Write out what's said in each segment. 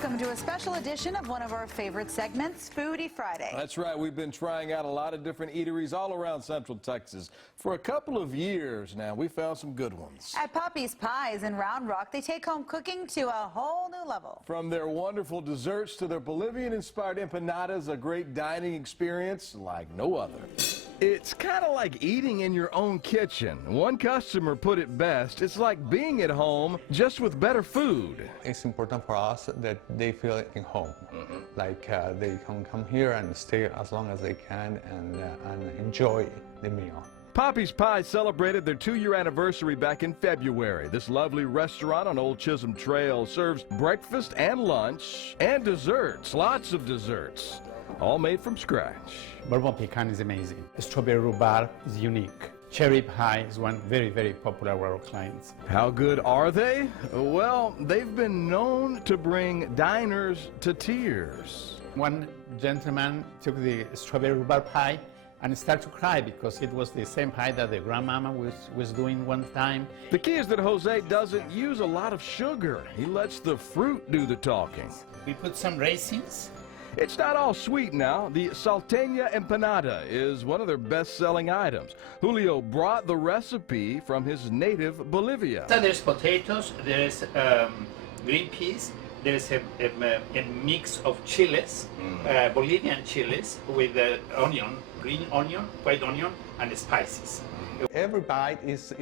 Welcome to a special edition of one of our favorite segments, Foodie Friday. That's right. We've been trying out a lot of different eateries all around Central Texas for a couple of years now. We found some good ones. At Papis Pies in Round Rock, they take home cooking to a whole new level. From their wonderful desserts to their Bolivian-inspired empanadas, a great dining experience like no other. It's kind of like eating in your own kitchen. One customer put it best, it's like being at home, just with better food. It's important for us that they feel at home. Like they can come here and stay as long as they can and enjoy the meal. Papis Pies celebrated their 2-year anniversary back in February. This lovely restaurant on Old Chisholm Trail serves breakfast and lunch and desserts, lots of desserts, all made from scratch. Bourbon pecan is amazing. Strawberry rhubarb is unique. Cherry pie is one very popular with our clients. How good are they? Well, they've been known to bring diners to tears. One gentleman took the strawberry rhubarb pie and started to cry because it was the same pie that the grandmama was doing one time. The key is that Jose doesn't use a lot of sugar. He lets the fruit do the talking. We put some raisins. It's not all sweet now. The salteña empanada is one of their best-selling items. Julio brought the recipe from his native Bolivia. So there's potatoes, there's green peas, there's a mix of chiles, Bolivian chiles with onion, green onion, white onion, and spices. Every bite is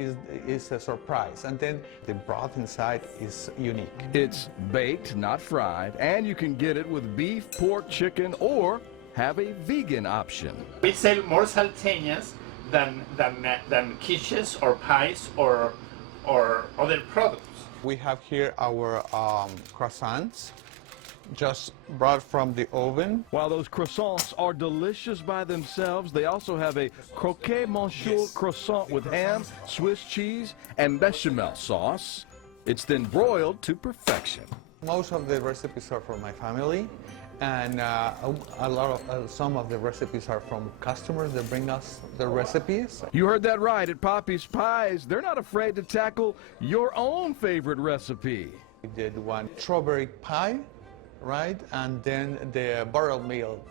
a surprise, and then the broth inside is unique. It's baked, not fried, and you can get it with beef, pork, chicken, or have a vegan option. We sell more salteñas than quiches or pies or other products. We have here our croissants, just brought from the oven. While those croissants are delicious by themselves, they also have a croquet monsieur croissant with ham, Swiss cheese, and bechamel sauce. It's then broiled to perfection. Most of the recipes are from my family, and some of the recipes are from customers that bring us the recipes. You heard that right. At Papis Pies, they're not afraid to tackle your own favorite recipe. We did one strawberry pie, right, and then the buttermilk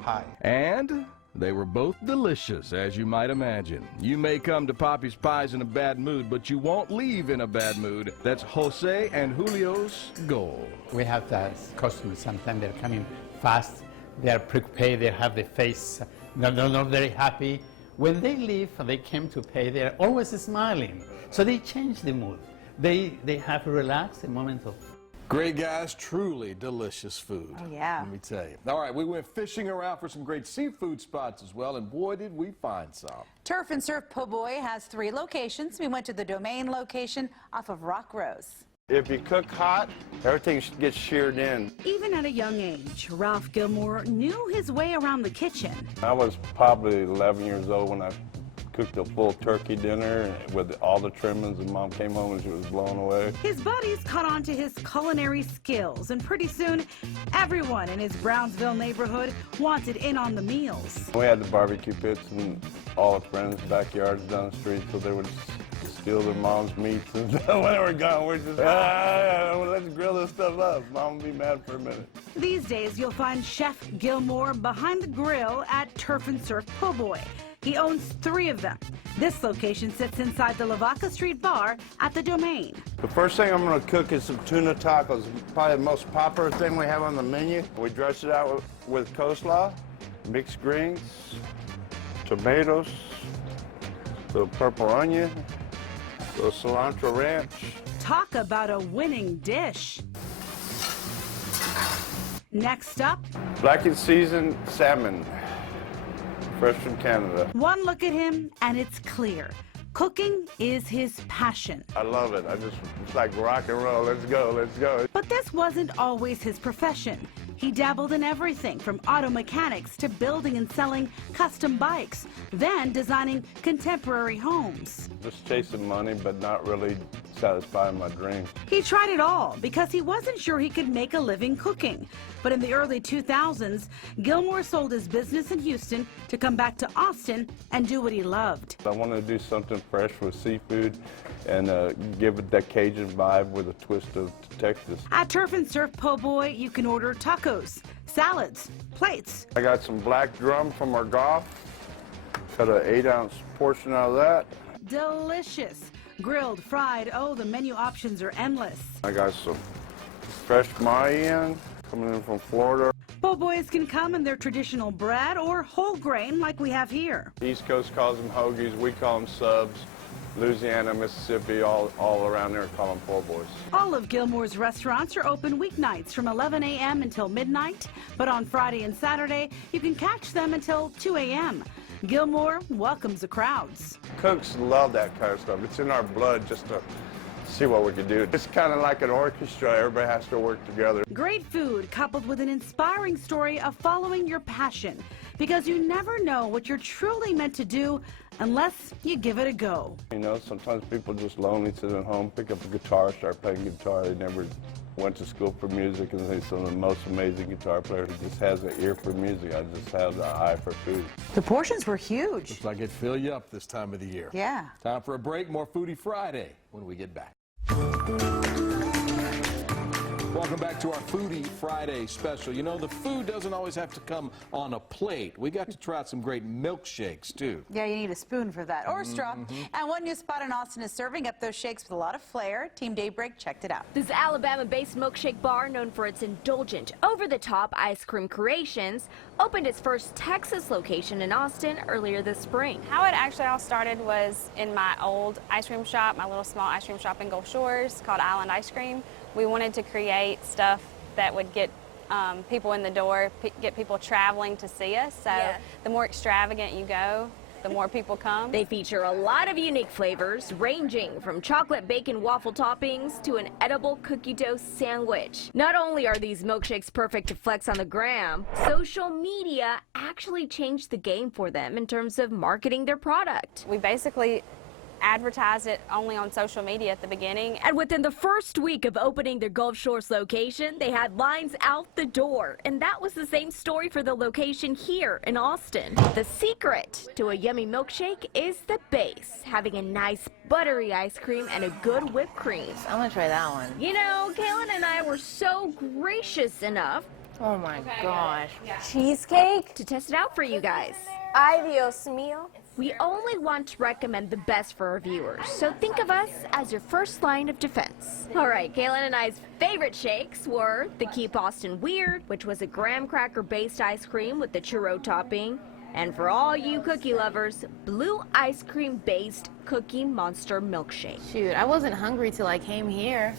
pie. And they were both delicious, as you might imagine. You may come to Papis Pies in a bad mood, but you won't leave in a bad mood. That's Jose and Julio's goal. We have customers, sometimes they're coming fast, they're prepared, they have the face, they're not very happy. When they leave, they came to pay, they're always smiling. So they change the mood. They have relaxed, a moment of Great guys, truly delicious food. Oh, yeah. Let me tell you. All right, we went fishing around for some great seafood spots as well, and boy, did we find some. Turf and Surf Po' Boy has 3 locations. We went to the Domain location off of Rock Rose. If you cook hot, everything gets sheared in. Even at a young age, Ralph Gilmore knew his way around the kitchen. I was probably 11 years old when I cooked a full turkey dinner with all the trimmings, and Mom came home and she was blown away. His buddies caught on to his culinary skills, and pretty soon, everyone in his Brownsville neighborhood wanted in on the meals. We had the barbecue pits and all the friends' backyards down the street, so they would steal their mom's meats, and when they were gone, we're just, let's grill this stuff up. Mom will be mad for a minute. These days, you'll find Chef Gilmore behind the grill at Turf and Surf Po' Boy. He owns 3 of them. This location sits inside the Lavaca Street Bar at the Domain. The first thing I'm going to cook is some tuna tacos. Probably the most popular thing we have on the menu. We dress it out with coleslaw, mixed greens, tomatoes, little purple onion, little cilantro ranch. Talk about a winning dish. Next up, Black and seasoned salmon, fresh from Canada. one look at him and it's clear. Cooking is his passion. I love it. It's like rock and roll. Let's go, let's go. But this wasn't always his profession. He dabbled in everything from auto mechanics to building and selling custom bikes, then designing contemporary homes. Just chasing money, but not really satisfying my dream. He tried it all because he wasn't sure he could make a living cooking. But in the early 2000s, Gilmore sold his business in Houston to come back to Austin and do what he loved. I wanted to do something fresh with seafood and give it that Cajun vibe with a twist of Texas. At Turf and Surf Po' Boy, you can order tacos, salads, plates. I got some black drum from our golf. Cut an 8-ounce portion out of that. Delicious. Grilled, fried, oh, the menu options are endless. I got some fresh Mayan coming in from Florida. Po' Boys can come in their traditional bread or whole grain like we have here. East Coast calls them hoagies, we call them subs. Louisiana, Mississippi, all around there call them po' boys. All of Gilmore's restaurants are open weeknights from 11 a.m. until midnight, but on Friday and Saturday, you can catch them until 2 a.m. Gilmore welcomes the crowds. Cooks love that kind of stuff. It's in our blood just to see what we can do. It's kind of like an orchestra. Everybody has to work together. Great food coupled with an inspiring story of following your passion, because you never know what you're truly meant to do unless you give it a go. You know, sometimes people just lonely, sit at home, pick up a guitar, start playing guitar. They never went to school for music, and they're some of the most amazing guitar players. Who just has an ear for music. I just have the eye for food. The portions were huge. Looks like it fill you up this time of the year. Yeah. Time for a break. More Foodie Friday when we get back. Welcome back to our Foodie Friday special. You know, the food doesn't always have to come on a plate. We got to try out some great milkshakes, too. Yeah, you need a spoon for that, or a straw. And one new spot in Austin is serving up those shakes with a lot of flair. Team Daybreak checked it out. This Alabama-based milkshake bar, known for its indulgent, over-the-top ice cream creations, opened its first Texas location in Austin earlier this spring. How it actually all started was in my old ice cream shop, my little small ice cream shop in Gulf Shores called Island Ice Cream. We wanted to create stuff that would get people in the door, get people traveling to see us. So the more extravagant you go, the more people come. They feature a lot of unique flavors, ranging from chocolate bacon waffle toppings to an edible cookie dough sandwich. Not only are these milkshakes perfect to flex on the gram, social media actually changed the game for them in terms of marketing their product. We basically advertised it only on social media at the beginning. And within the first week of opening their Gulf Shores location, they had lines out the door. And that was the same story for the location here in Austin. The secret to a yummy milkshake is the base, having a nice buttery ice cream and a good whipped cream. I'm gonna try that one. You know, Kaylin and I were so gracious enough Oh my gosh. cheesecake to test it out for you guys. Ay, Dios mío. We only want to recommend the best for our viewers, so think of us as your first line of defense. All right, Kaylin and I's favorite shakes were the Keep Austin Weird, which was a graham cracker-based ice cream with the churro topping, and for all you cookie lovers, blue ice cream-based Cookie Monster milkshake. Shoot, I wasn't hungry till I came here.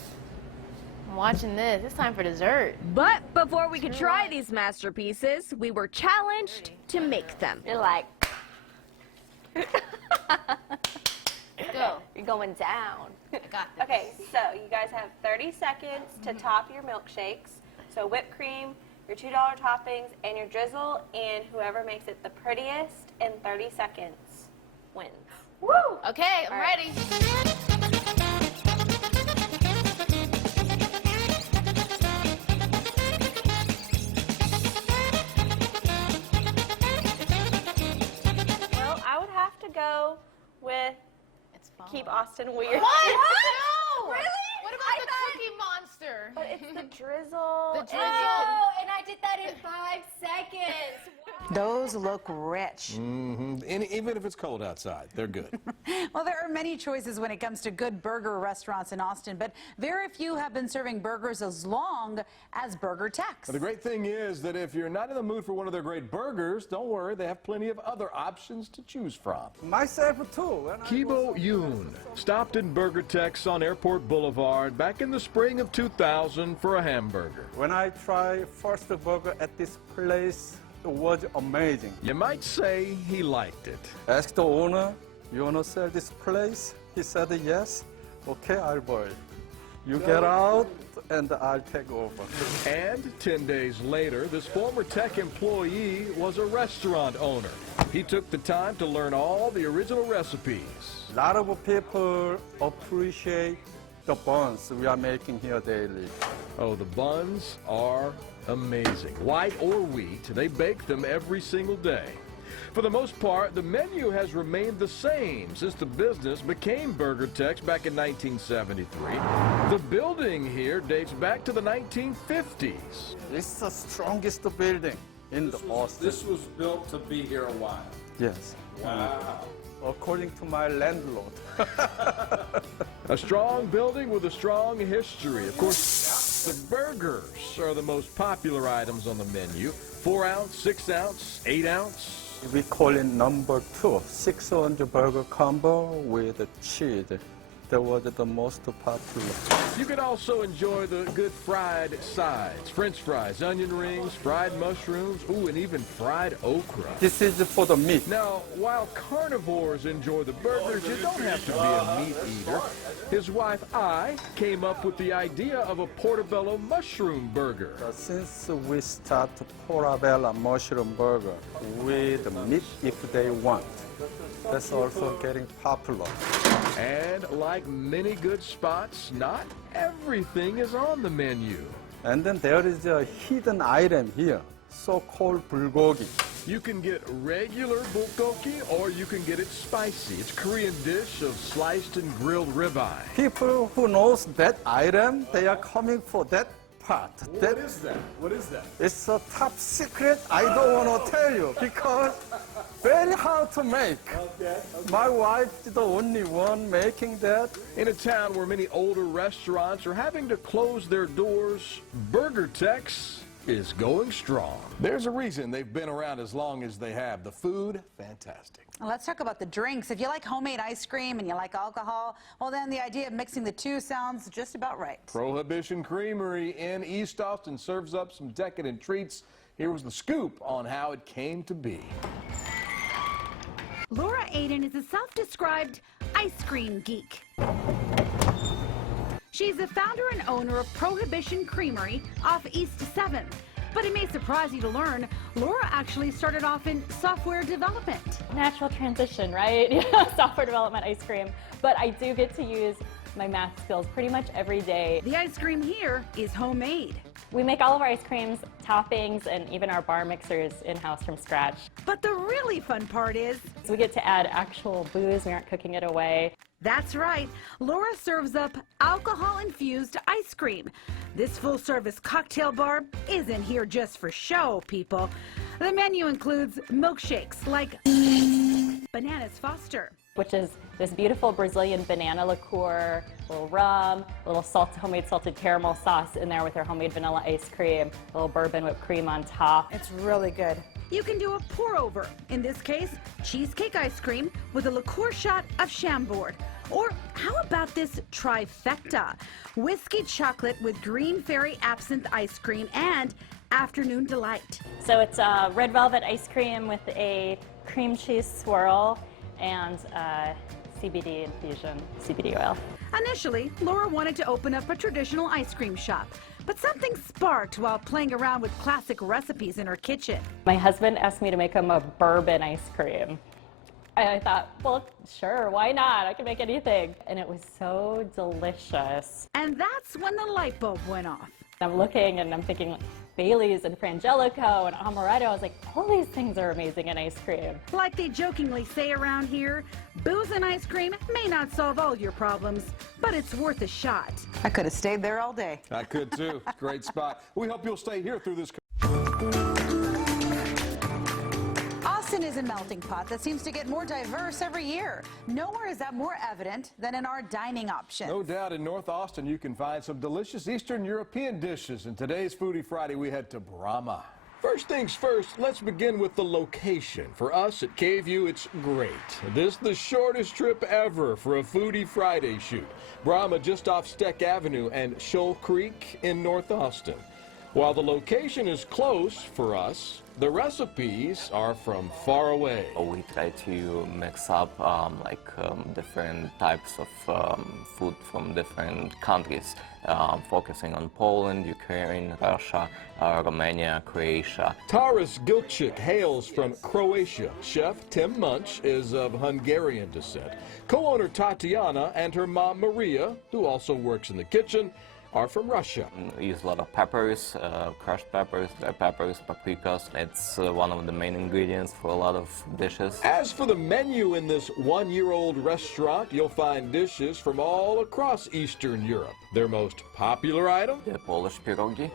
I'm watching this. It's time for dessert. But before we could try these masterpieces, we were challenged to make them. You're like, Go. You're going down. I got this. Okay, so you guys have 30 seconds to top your milkshakes. So whipped cream, your $2 toppings, and your drizzle, and whoever makes it the prettiest in 30 seconds wins. Woo! Okay, I'm ready. Well, I would have to go with It's fine. Keep Austin Weird. What? No! Really? What about the Cookie Monster? But it's the drizzle. The drizzle. And I did that in 5 seconds. Those look rich. And even if it's cold outside, they're good. Well, there are many choices when it comes to good burger restaurants in Austin, but very few have been serving burgers as long as Burger Tex. But the great thing is that if you're not in the mood for one of their great burgers, don't worry, they have plenty of other options to choose from. Myself too. Kibo Yoon stopped in Burger Tex on Airport Boulevard back in the spring of 2000 for a hamburger. When I tried first burger at this place, it was amazing. You might say he liked it. Asked the owner, "You wanna sell this place?" He said yes. Okay, I'll buy. You get out and I'll take over. And 10 days later, this former tech employee was a restaurant owner. He took the time to learn all the original recipes. A lot of people appreciate the buns we are making here daily. Oh, the buns are amazing. White or wheat, they bake them every single day. For the most part, the menu has remained the same since the business became Burger Tex back in 1973. The building here dates back to the 1950s. It's the strongest building in the Austin. This was built to be here a while. Yes. Wow. According to my landlord. A strong building with a strong history. Of course, the burgers are the most popular items on the menu. 4-ounce, 6-ounce, 8-ounce. We call it number 2, 600 burger combo with cheese. That was the most popular. You can also enjoy the good fried sides. French fries, onion rings, fried mushrooms, ooh, and even fried okra. This is for the meat. Now, while carnivores enjoy the burgers, you don't have to be a meat eater. His wife, I, came up with the idea of a portobello mushroom burger. Since we start portobello mushroom burger with meat if they want, that's also getting popular. And like many good spots, not everything is on the menu. And then there is a hidden item here, so-called bulgogi. You can get regular bulgogi or you can get it spicy. It's a Korean dish of sliced and grilled ribeye. People who knows that item, they are coming for that part. What is that? What is that? It's a top secret. I don't want to tell you because very hard to make. Okay. My wife is the only one making that. In a town where many older restaurants are having to close their doors, Burger Tex is going strong. There's a reason they've been around as long as they have. The food, fantastic. Well, let's talk about the drinks. If you like homemade ice cream and you like alcohol, well, then the idea of mixing the two sounds just about right. Prohibition Creamery in East Austin serves up some decadent treats. Here was the scoop on how it came to be. Laura Aiden is a self-described ice cream geek. She's the founder and owner of Prohibition Creamery off East 7th. But it may surprise you to learn, Laura actually started off in software development. Natural transition, right? Software development, ice cream. But I do get to use my math skills pretty much every day. The ice cream here is homemade. We make all of our ice creams, toppings, and even our bar mixers in-house from scratch. But the really fun part is, So we get to add actual booze. We aren't cooking it away. that's right, Laura serves up alcohol-infused ice cream. This full-service cocktail bar isn't here just for show, people. The menu includes milkshakes like Bananas Foster, which is this beautiful Brazilian banana liqueur, a little rum, a little homemade salted caramel sauce in there with our homemade vanilla ice cream, a little bourbon whipped cream on top. It's really good. You can do a pour-over, in this case, cheesecake ice cream with a liqueur shot of Chambord. Or how about this trifecta? Whiskey chocolate with green fairy absinthe ice cream and afternoon delight. So it's a red velvet ice cream with a cream cheese swirl and CBD infusion, CBD oil. Initially, Laura wanted to open up a traditional ice cream shop, but something sparked while playing around with classic recipes in her kitchen. My husband asked me to make him a bourbon ice cream. And I thought, well, sure, why not? I can make anything. And it was so delicious. And that's when the light bulb went off. I'm looking and I'm thinking like, Bailey's and Frangelico and Amaretto. I was like, all these things are amazing in ice cream. Like they jokingly say around here, booze and ice cream may not solve all your problems, but it's worth a shot. I could have stayed there all day. I could too. Great spot. We hope you'll stay here through this. Austin is a melting pot that seems to get more diverse every year. Nowhere is that more evident than in our dining options. No doubt in North Austin you can find some delicious Eastern European dishes. In today's Foodie Friday we head to Brahma. First things first, let's begin with the location. For us at KVUE, it's great. This is the shortest trip ever for a Foodie Friday shoot. Brahma just off Steck Avenue and Shoal Creek in North Austin. While the location is close for us, the recipes are from far away. We try to mix up different types of food from different countries, focusing on Poland, Ukraine, Russia, Romania, Croatia. Taras Gilchik hails from Croatia. Chef Tim Munch is of Hungarian descent. Co-owner Tatiana and her mom Maria, who also works in the kitchen, are from Russia. We use a lot of peppers, crushed peppers, bell peppers, paprikas. It's one of the main ingredients for a lot of dishes. As for the menu in this one-year-old restaurant, you'll find dishes from all across Eastern Europe. Their most popular item? The Polish pierogi.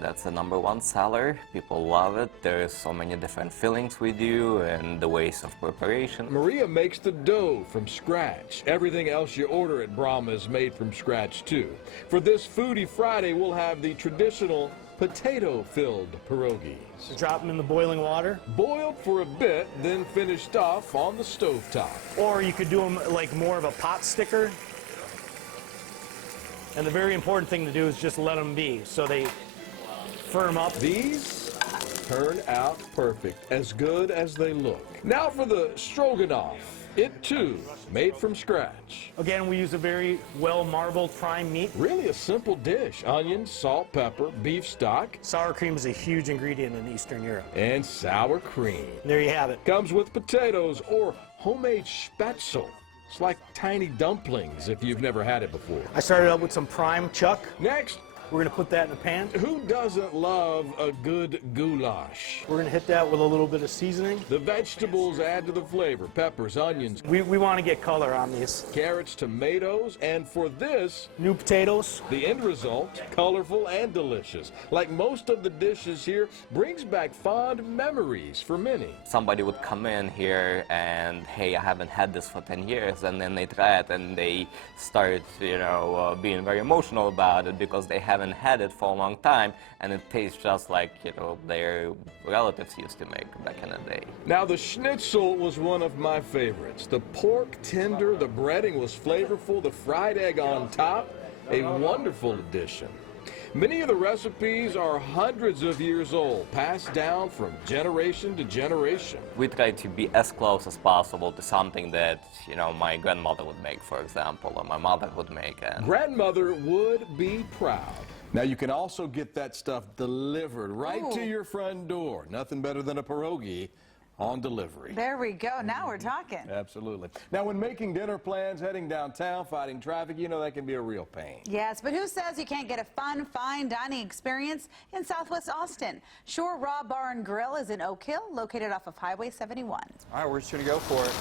That's the #1 seller. People love it. There's so many different fillings we do and the ways of preparation. Maria makes the dough from scratch. Everything else you order at Brahma is made from scratch too. For this Foodie Friday, we'll have the traditional potato-filled pierogies. Drop them in the boiling water. Boiled for a bit, then finished off on the stovetop. Or you could do them like more of a pot sticker. And the very important thing to do is just let them be so they firm up. These turn out perfect, as good as they look. Now for the stroganoff. It too, made from scratch. Again, we use a very well marbled prime meat. Really a simple dish. Onions, salt, pepper, beef stock. Sour cream is a huge ingredient in Eastern Europe. And sour cream. There you have it. Comes with potatoes or homemade spätzle. It's like tiny dumplings if you've never had it before. I started out with some prime chuck. Next, we're going to put that in a pan. Who doesn't love a good goulash? We're going to hit that with a little bit of seasoning. The vegetables add to the flavor. Peppers, onions. We want to get color on these. Carrots, tomatoes, and for this, new potatoes. The end result, colorful and delicious. Like most of the dishes here, brings back fond memories for many. Somebody would come in here and, hey, I haven't had this for 10 years, and then they try it and they start, being very emotional about it because they haven't had it for a long time, and it tastes just like, their relatives used to make back in the day. Now, the schnitzel was one of my favorites. The pork tender, the breading was flavorful, the fried egg on top, a wonderful addition. Many of the recipes are hundreds of years old, passed down from generation to generation. We try to be as close as possible to something that, my grandmother would make, for example, or my mother would make. And grandmother would be proud. Now, you can also get that stuff delivered right to your front door. Nothing better than a pierogi on delivery. There we go. Now we're talking. Absolutely. Now, when making dinner plans, heading downtown, fighting traffic, that can be a real pain. Yes, but who says you can't get a fun, fine dining experience in Southwest Austin? Shore Raw Bar and Grill is in Oak Hill, located off of Highway 71. All right, we're just going to go for it.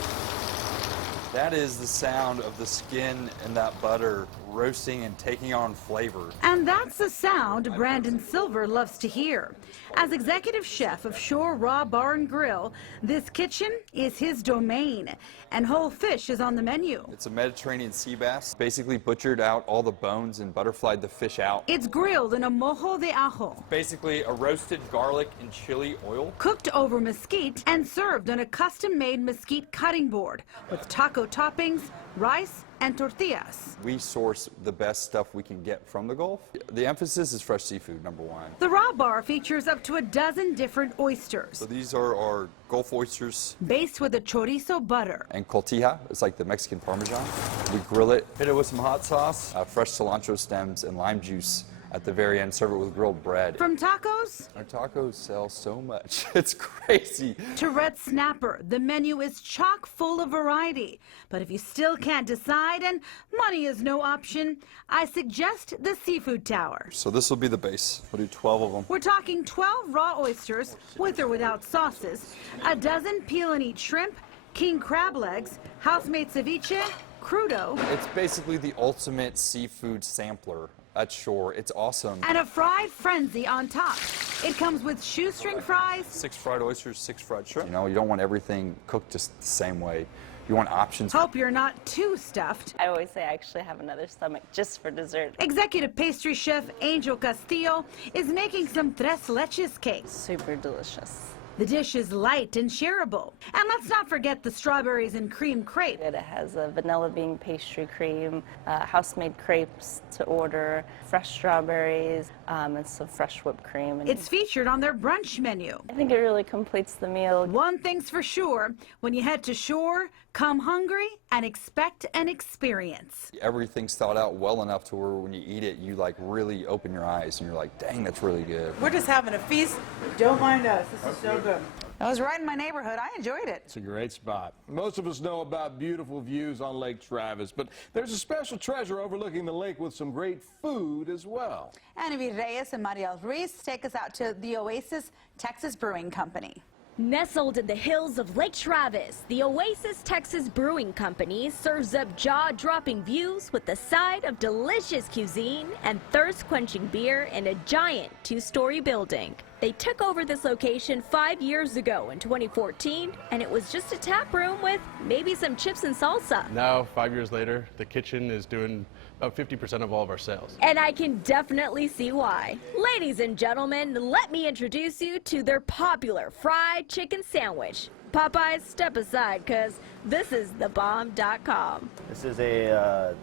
That is the sound of the skin and that butter roasting and taking on flavor. And that's the sound Brandon Silver loves to hear. As executive chef of Shore Raw Bar and Grill, this kitchen is his domain, and whole fish is on the menu. It's a Mediterranean sea bass. Basically butchered out all the bones and butterflied the fish out. It's grilled in a mojo de ajo. Basically a roasted garlic and chili oil. Cooked over mesquite and served on a custom-made mesquite cutting board with taco toppings, rice, and tortillas. We source the best stuff we can get from the Gulf. The emphasis is fresh seafood, #1. The Raw Bar features up to a dozen different oysters. So these are our Gulf oysters. Based with a chorizo butter. And cotija, it's like the Mexican Parmesan. We grill it, hit it with some hot sauce, fresh cilantro stems, and lime juice. At the very end, serve it with grilled bread. From tacos? Our tacos sell so much. It's crazy. To red snapper, the menu is chock full of variety. But if you still can't decide and money is no option, I suggest the Seafood Tower. So this will be the base. We'll do 12 of them. We're talking 12 raw oysters, with or without sauces, a dozen peel-and-eat shrimp, king crab legs, house-made ceviche, crudo. It's basically the ultimate seafood sampler at Shore. It's awesome. And a fried frenzy on top. It comes with shoestring fries. 6 fried oysters, 6 fried shrimp. You don't want everything cooked just the same way. You want options. Hope you're not too stuffed. I always say I actually have another stomach just for dessert. Executive pastry chef Angel Castillo is making some tres leches cake. Super delicious. The dish is light and shareable. And let's not forget the strawberries and cream crepe. It has a vanilla bean pastry cream, house-made crepes to order, fresh strawberries, and some fresh whipped cream. And it's featured on their brunch menu. I think it really completes the meal. One thing's for sure, when you head to Shore, come hungry and expect an experience. Everything's thought out well enough to where when you eat it, you really open your eyes and you're like, dang, that's really good. We're just having a feast. Don't mind us. This is so good. That was right in my neighborhood. I enjoyed it. It's a great spot. Most of us know about beautiful views on Lake Travis, but there's a special treasure overlooking the lake with some great food as well. Annie Reyes and Mariel Ruiz take us out to the Oasis Texas Brewing Company. Nestled in the hills of Lake Travis, the Oasis Texas Brewing Company serves up jaw-dropping views with a side of delicious cuisine and thirst-quenching beer in a giant two-story building. They took over this location 5 years ago in 2014, and it was just a tap room with maybe some chips and salsa. Now, 5 years later, the kitchen is doing about 50% of all of our sales. And I can definitely see why. Ladies and gentlemen, let me introduce you to their popular fried chicken sandwich. Popeyes, step aside, because this is thebomb.com. This is a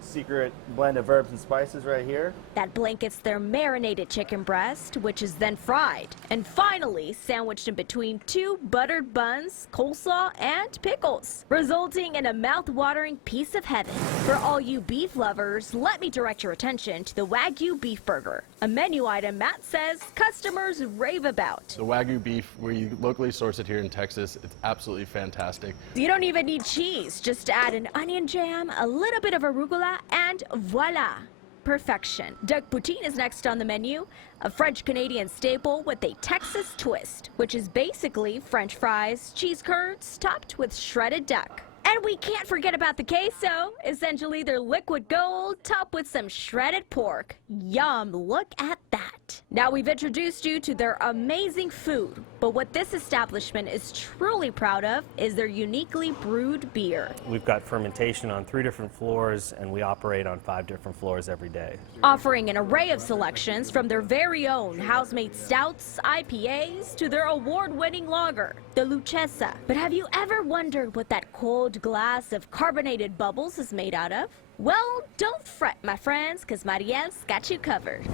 secret blend of herbs and spices right here. That blankets their marinated chicken breast, which is then fried. And finally, sandwiched in between two buttered buns, coleslaw, and pickles, resulting in a mouth-watering piece of heaven. For all you beef lovers, let me direct your attention to the Wagyu beef burger, a menu item Matt says customers rave about. The Wagyu beef, we locally source it here in Texas. It's absolutely fantastic. You don't even need cheese, just add an onion jam, a little bit of arugula, and voila, perfection. Duck poutine is next on the menu, a French-Canadian staple with a Texas twist, which is basically French fries, cheese curds, topped with shredded duck. And we can't forget about the queso, essentially their liquid gold, topped with some shredded pork. Yum, look at that. Now we've introduced you to their amazing food, but what this establishment is truly proud of is their uniquely brewed beer. We've got fermentation on 3 different floors, and we operate on 5 different floors every day. Offering an array of selections from their very own house-made stouts, IPAs, to their award-winning lager, the Luchesa. But have you ever wondered what that cold glass of carbonated bubbles is made out of? Well, don't fret, my friends, because Mariel's got you covered.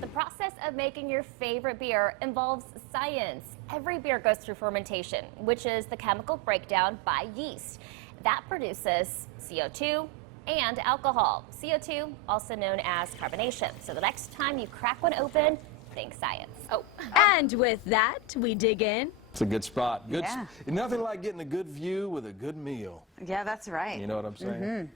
The process of making your favorite beer involves science. Every beer goes through fermentation, which is the chemical breakdown by yeast. That produces CO2 and alcohol. CO2, also known as carbonation. So the next time you crack one open, think science. And with that, we dig in. It's a good spot. Good. Yeah. Nothing like getting a good view with a good meal. Yeah, that's right. You know what I'm saying?